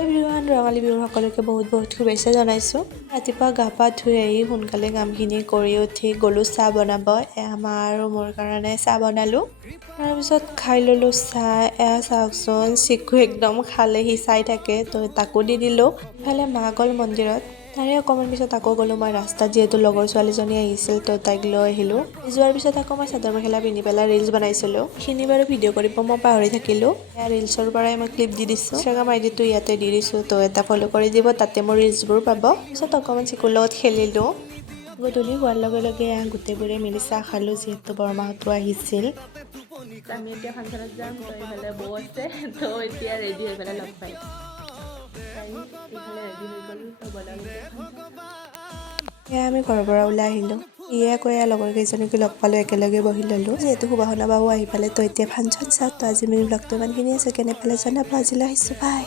Everyone Rongali বিহুৰ সকলোকে বহুত বহুত শুভেচ্ছা জনাইছোঁ। ৰাতিপুৱা গা পা ধুই আহি সোনকালে কামখিনি কৰি উঠি গ'লোঁ চাহ বনাব। মা আৰু মোৰ কাৰণে চাহ বনালোঁ। তাৰপিছত খাই ল'লোঁ চাহ। চাওকচোন চিকু একদম খালেহি চাই থাকে, তো তাকো দি দিলোঁ। ইফালে মা গ'ল মন্দিৰত। তাৰে অকণমান পিছত আকৌ গ'লোঁ মই ৰাস্তাত, যিহেতু লগৰ ছোৱালীজনী আহিছিল, তো তাইক লৈ আহিলোঁ। যোৱাৰ পিছত আকৌ মই চাদৰ মেখেলা পিন্ধি পেলাই ৰিলচ বনাইছিলোঁ। সেইখিনি বাৰু ভিডিঅ' কৰিব মই পাহৰি থাকিলোঁ। ৰিলচৰ পৰাই মই ক্লিপ দি দিছোঁ। ইনষ্টাগ্ৰাম আইডিটো ইয়াতে দি দিছোঁ, তো এটা ফ'ল' কৰি দিব, তাতে মোৰ ৰিলচবোৰ পাব। পিছত অকণমান চিকুৰ লগত খেলিলোঁ। গধূলি হোৱাৰ লগে লগে গোটেইবোৰে মিলি চাহ খালোঁ, যিহেতু বৰমাহঁতো আহিছিল। আমি এতিয়া ফাংচনত যাম, তো এইফালে বৌ আছে, তো এতিয়া ৰেডি হৈ পেলাই লগ পাই। ইফালে ৰেডি হৈ গ'লোঁ, তো বনাম এতিয়া ফাংচন। এয়া আমি ঘৰৰ পৰা ওলাই আহিলোঁ। ইয়ে কৈ লগৰ কেইজনীকো লগ পালোঁ, একেলগে বহি ল'লোঁ। যিহেতু সুবাসনা বাও আহি পালে, তো এতিয়া ফাংচন চাওঁ। তো আজি মিনি ব্লগটো ইমানখিনি আছে, কেনে পালে জনাব। আজিলৈ আহিছোঁ, বাই।